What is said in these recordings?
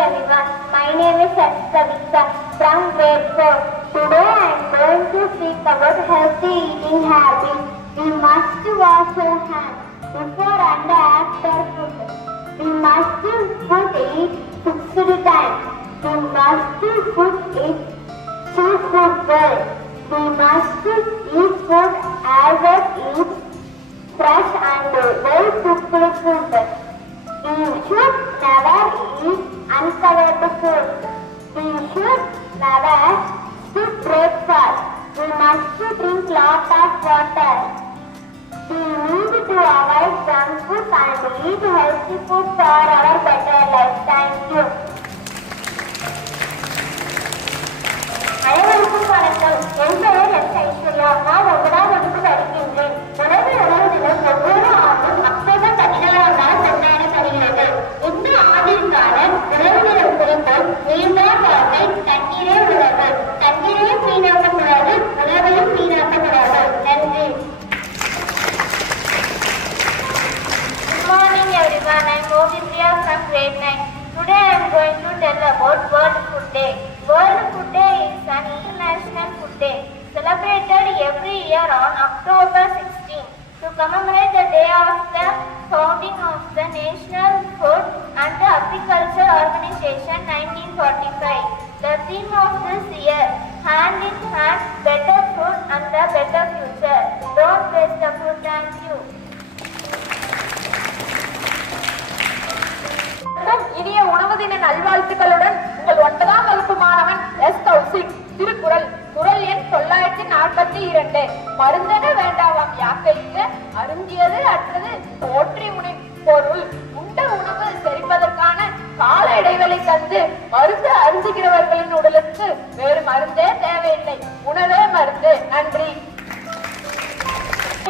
everyone. My name is Savita from grade 4. Today I am going to speak about healthy eating habits. We must wash our hands before and after food. We must food eat fixed time. We must eat choose food well. We must eat food as it is fresh and well cooked food. We should never eat uncovered food. We should never skip breakfast. We must drink lot of water. We need to avoid junk food and eat healthy food for our better life. Thank you. அனைவருக்கும் வணக்கம். என் பெயர் S Aishwarya. நான் 9ஆம் வகுப்பு படிக்கின்றேன். உலக உணவு தினம் ஒவ்வொரு ஆண்டும் அக்டோபர் 16ஆம் நாள் கொண்டாடப்படுகிறது. இந்த ஆண்டிற்கான உணவு தினம் குறித்து நீர்தான் வாழ்க்கை, தண்ணீரே உணவு, தண்ணீரையும் வீணாக்கக்கூடாது, உணவையும் வீணாக்கக்கூடாது. நன்றி. Good morning everyone. I am Mohitriya from grade 9. Today I am going to tell about World Food Day. World Food Day is an international food day celebrated every year on October 16 to commemorate the day of the founding of the National Food and Agriculture Organization 1945. The theme of this year, hand in hand, better food and a better future. Don't waste the food. Thank you. இனிய உணவு தின நல்வாழ்த்துக்களுடன் உங்கள் 9ஆம் வகுப்பு மாணவன் S Kaushik. Thirukkural குறள் எண் 942. மருந்தென வேண்டாவாம் யாக்கைக்கு அருந்தியது அற்றது போற்றி உணை பொருள். உண்ட உணவு செரிப்பதற்கான கால இடைவெளி தந்து மருந்து அருந்துகிறவர்களின் உடலுக்கு வேறு மருந்தே தேவையில்லை, உணவே மருந்து. நன்றி.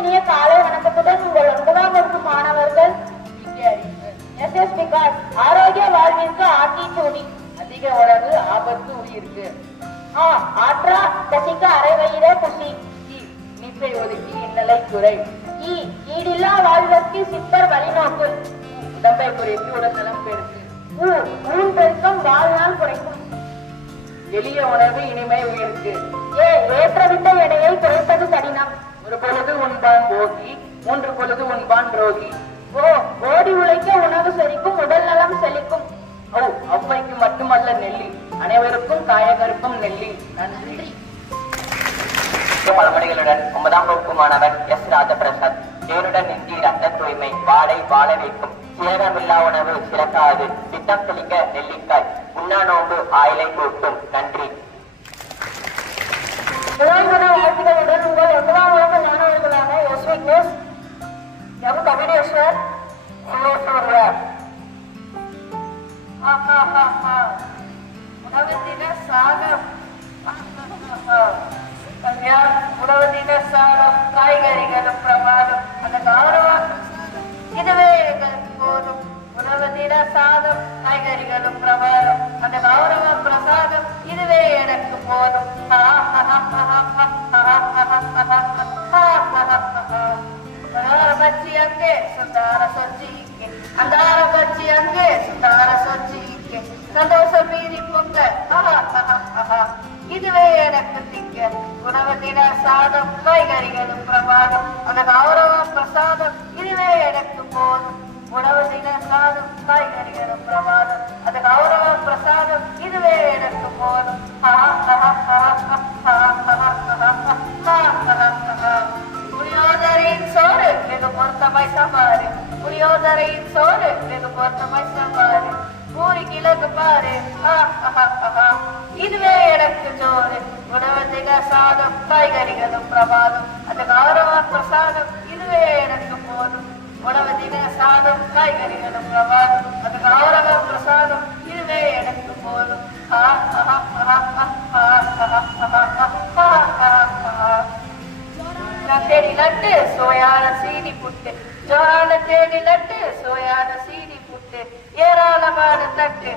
இனிய காலை வணக்கத்துடன் உங்கள் 9ஆம் வகுப்பு மாணவர்கள் ஆரோக்கிய வாழ்விற்கு ஆத்திச்சூடி. அதிக உணவு ஆபத்து உயிருக்கு. ஆற்றா பசிக்க அரை வயிறே பசி. நீப்பை ஒதுக்கி இன்னலை குறை. ஈடில்லா வாழ்வதற்கு சிப்பர் வழிநோக்கு. உடம்பை குறைத்து உடல் நலம் பெருக்கு. ஊன் பெருக்கம் வாழ்நாள் குறைக்கும். எளிய உணவு இனிமை உயிருக்கு. ஏற்றவிட்ட எடையை குறைப்பது கடினம். ஒரு பொழுது உண்பான் போகி, 3 பொழுது உண்பான் ரோகி. ஓடி உழைக்க உணவு செரிக்கும், உடல் நலம் செழிக்கும். அவ்வைக்கு மட்டுமல்ல நெல்லி, அனைவருக்கும் காயகருக்கும் நெல்லி. நன்றி. பழமொழிகளுடன் 9ஆம் வகுப்பு மாணவர் எஸ் ராஜபிரசாத். தேனுடன் இன்றி ரத்த தூய்மை, வாழை வாழ வைக்கும், சீரகமில்லா உணவு சிறக்காது, சித்தம் தெளிக்க நெல்லிக்காய், உண்ணா நோம்பு ஆயிலை கூட்டும். நன்றி. வாழ்த்துக்களுடன் உங்கள் 9ஆம் வகுப்பு மாணவர்களான எஸ் விக்னேஷ், எம் கவினேஸ்வர், உணவு தின சாதம். உணவு தின சாதம், காய்கறிகளும் பிரமாதம், அந்த கௌரவம் இதுவே எங்களுக்கு போதும். உணவு தின சாதம், காய்கறிகளும் பிரமாதம், அந்த கௌரவ பிரசாதம் இதுவே எனக்கு போதும். பச்சி அங்கே சுந்தார சொச்சிக்கு, அந்தார பச்சி அங்கே சுந்தார சொச்சிக்கு, சந்தோஷம் மீறி பொங்க இதுவே எனக்கு திங்க. உணவு தின சாதம், காய்கறிகளும் பிரமாதம், அந்த கௌரவ பிரசாதம் இதுவே எனக்கு போதும். உணவு தின சாதம், காய்கறிகளும் பிரமாதம், அந்த கௌரவ பிரசாதம் இதுவே எனக்கு போதும். புளியோதரையின் சோறு வெகு பொருத்தமாய் சமாறு, புளியோதரையின் சோறு வெகு பொருத்தமாய் சமாறு, பூரி கிழக்கு பாரு இதுவே எனக்கு சோறு. உணவு தின சாதம், காய்கறிகளும் பிரமாதம், அந்த கௌரவ பிரசாதம் இதுவே எனக்கு போதும். உணவு தின சாதம், காய்கறிகளும் பிரமாதம், அந்த கௌரவ பிரசாதம் இதுவே எனக்கு போதும். தேடி லட்டு சோயான சீனி புட்டு, ஜோரான தேடி லட்டு சோயான சீனி புட்டு, ஏராளமான தட்டு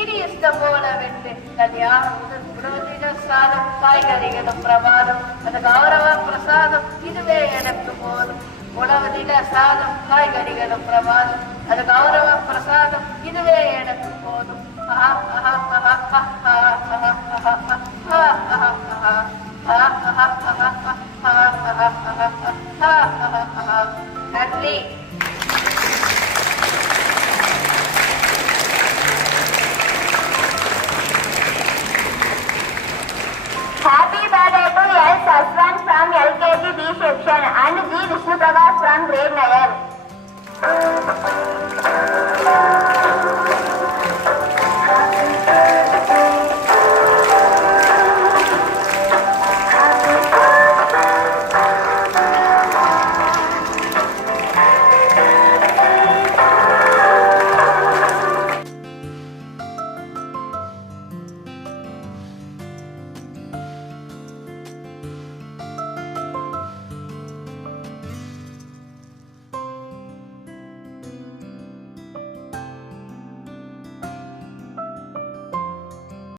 இது இஷ்டம் போல வெட்டு. கல்யாணம் உணவு தின சாதம், காய்கறிகளும் பிரமாதம், அந்த கௌரவ பிரசாதம் இதுவே எனக்கு போதும். உணவு தின சாதம், காய்கறிகளும் பிரமாதம், அது கௌரவ பிரசாதம், இதுவே எனக்கு போதும். நன்றி.